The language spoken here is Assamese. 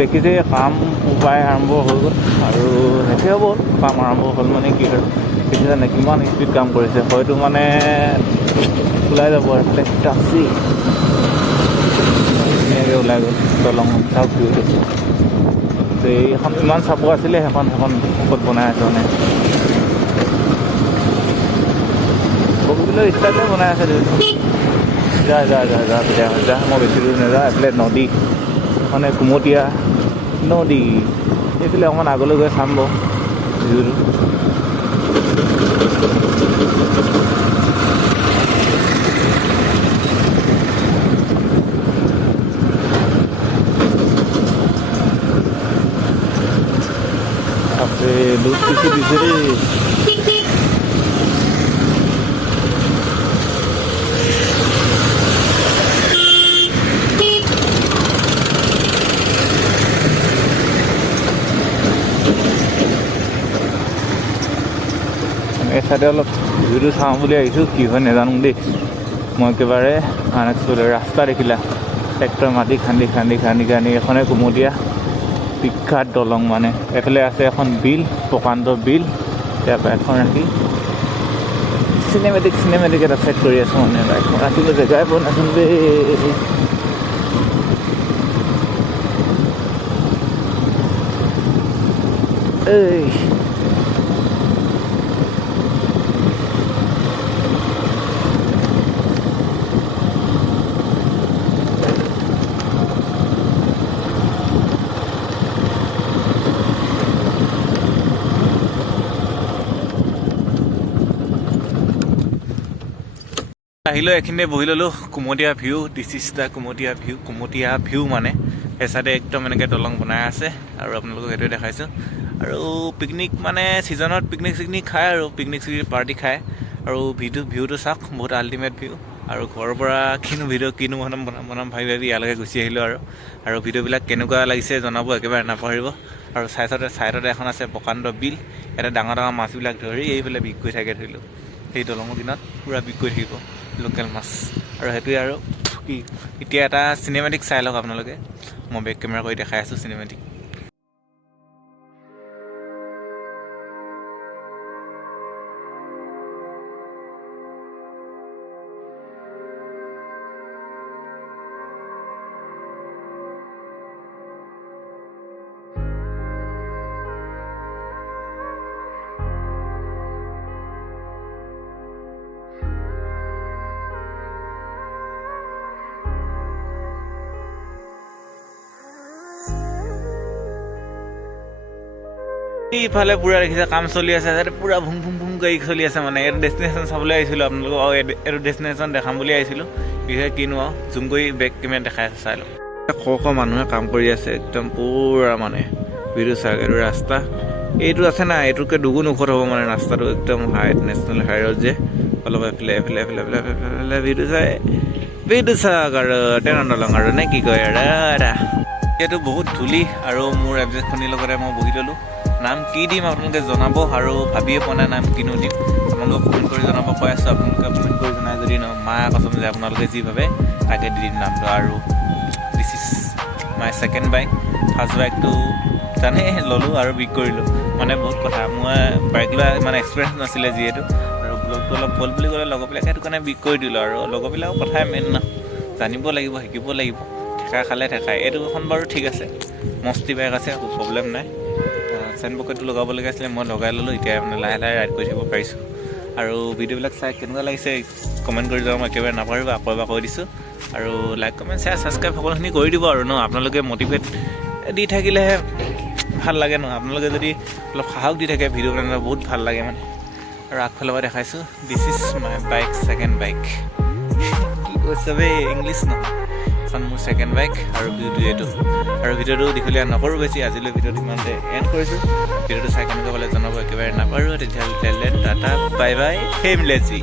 দেখিছে কাম উপায় আৰম্ভ হৈ গ'ল আৰু শেষে হ'ব কাম আৰম্ভ হ'ল মানে কি আৰু দেখিছেনে কিমান স্পীড কাম কৰিছে হয়তো মানে ওলাই যাব এইফালে টাচি ধুনীয়াকৈ ওলাই গ'ল দলং চাওক এইখন ইমান চাব আছিলে সেইখন ক'ত বনাই আছে মানে বগীবিলৰ ষ্টাইলে বনাই আছে যা তেতিয়াহ'লে মই বেছি দূৰ নাযাওঁ এইফালে নদী মানে কুমতীয়া নদী এইফালে অকণমান আগলৈ গৈ চাম বাৰু ভিউটো দুধ কিছু দিছে দেই এচাইডে অলপ ভিউটো চাওঁ বুলি আহিছোঁ কি হয় নাজানো দেই মই একেবাৰে আনএক্সপেক্টেড ৰাস্তা দেখিলা ট্ৰেক্টৰ মাটি খান্দি এখনে কুমতীয়া বিখ্যাত দলং মানে এফালে আছে এখন বিল প্ৰকাণ্ড বিল ইয়াৰ পৰা এখন ৰাখি চিনেমেটিক এটা ছেট কৰি আছোঁ মানে বাইকখন ৰাখিব জেগাই পোৱা নাচোন এই আহিলোঁ এইখিনিতে বহি ল'লোঁ Kumatia view this is the Kumatia view মানে এচাইডে একদম এনেকৈ দলং বনাই আছে আৰু আপোনালোকক সেইটোৱে দেখাইছোঁ আৰু পিকনিক মানে ছিজনত পিকনিক খায় আৰু পিকনিক পাৰ্টি খায় আৰু ভিউটো চাওক বহুত আল্টিমেট ভিউ আৰু ঘৰৰ পৰা কিনো বনাম ভাবি ইয়ালৈকে গুচি আহিলোঁ আৰু ভিডিঅ'বিলাক কেনেকুৱা লাগিছে জনাব একেবাৰে নাপাহৰিব আৰু ছাইডতে এখন আছে প্ৰকাণ্ড বিল ইয়াতে ডাঙৰ মাছবিলাক ধৰি এইফালে বিক্ৰী কৰি থাকে ধৰিলোঁ সেই দলঙৰ দিনত পূৰা বিক্ৰী কৰি থাকিব লোকেল মাছ আৰু সেইটোৱে আৰু কি এতিয়া এটা চিনেমেটিক চাই লওক আপোনালোকে মই বেক কেমেৰা কৰি দেখাই আছোঁ চিনেমেটিক ইফালে পুৰা দেখিছে কাম চলি আছে, তাতে পুৰা ভুম ভুম ভুম গাড়ী চলি আছে মানে। এইটো ডেষ্টিনেশ্যন চাবলৈ আহিছিলোঁ আপোনালোকক, আৰু এইটো ডেষ্টিনেশ্যন দেখাম বুলি আহিছিলোঁ। বিশেষ কিনো আৰু জুম কৰি বেক কেমেৰা দেখাই আছে, চাই লওঁ। শ মানুহে কাম কৰি আছে একদম পুৰা মানে। ভিডিঅ' চাওক, এইটো ৰাস্তা এইটো আছে না, এইটোতকৈ দুগুণ ওখত হ'ব মানে ৰাস্তাটো, একদম হাইট নেশ্যনেল হাইৱেত যে অলপ এফালে ভিডিঅ' চাওক আৰু ট্ৰেইনৰ দলং আৰু নে কি কয় আৰু এইটো বহুত ধূলি। আৰু মোৰ এড্ৰেছখনিৰ লগতে মই বহি ল'লোঁ। নাম কি দিম আপোনালোকে জনাব, আৰু ভাবিয়ে পোৱা নাই নাম কিনো দিম। আপোনালোকক কমেণ্ট কৰি জনাব কৈ আছোঁ, আপোনালোকে কমেণ্ট কৰি জনাই যদি ন মা কচম যে আপোনালোকে যি ভাবে তাকে দি দিম নামটো। আৰু this is my second bike. First বাইকটো জানে ল'লোঁ আৰু বিক কৰিলোঁ মানে। বহুত কথা, মই বাইক লোৱা ইমান এক্সপিৰিয়েঞ্চ নাছিলে যিহেতু, আৰু ব্লগটো অলপ ভুল বুলি ক'লে লগৰবিলাকে সেইটো কাৰণে বিক কৰি দিলোঁ। আৰু লগৰবিলাকৰ কথাই মেইন ন, জানিব লাগিব, শিকিব লাগিব। ঠেকা খালে ঠেকাই। এইটো এখন বাৰু ঠিক আছে, মস্তি বাইক আছে, একো প্ৰব্লেম নাই। চেইন পকেটটো লগাবলগীয়া আছিলে, মই লগাই ল'লোঁ। এতিয়া মানে লাহে লাহে ৰাইড কৰি থাকিব পাৰিছোঁ। আৰু ভিডিঅ'বিলাক চাই কেনেকুৱা লাগিছে কমেণ্ট কৰি যাওঁ, মই একেবাৰে নাপাহৰিব, আকৌ এবাৰ কৈ দিছোঁ। আৰু লাইক কমেণ্ট শ্বেয়াৰ ছাবস্ক্ৰাইব সকলোখিনি কৰি দিব আৰু ন। আপোনালোকে মটিভেট দি থাকিলেহে ভাল লাগে ন। আপোনালোকে যদি অলপ সাহস দি থাকে ভিডিঅ' বনালে বহুত ভাল লাগে মানে। আৰু আগফালৰ পৰা দেখাইছোঁ, দিছ is my bike, second bike. কি কৈছে বে, ইংলিছ নহয়, এখন মোৰ ছেকেণ্ড বাইক। আৰু এইটো আৰু ভিডিঅ'টো দীঘলীয়া নকৰোঁ বেছি, আজিলৈ ভিডিঅ'টো ইমানতে এণ্ড কৰিছোঁ। ভিডিঅ'টো চাই কেনেকুৱা পালে জনাব, একেবাৰে নাপাহৰিব। তেতিয়াহ'লে টাটা বাই বাই, ফেমলেছি।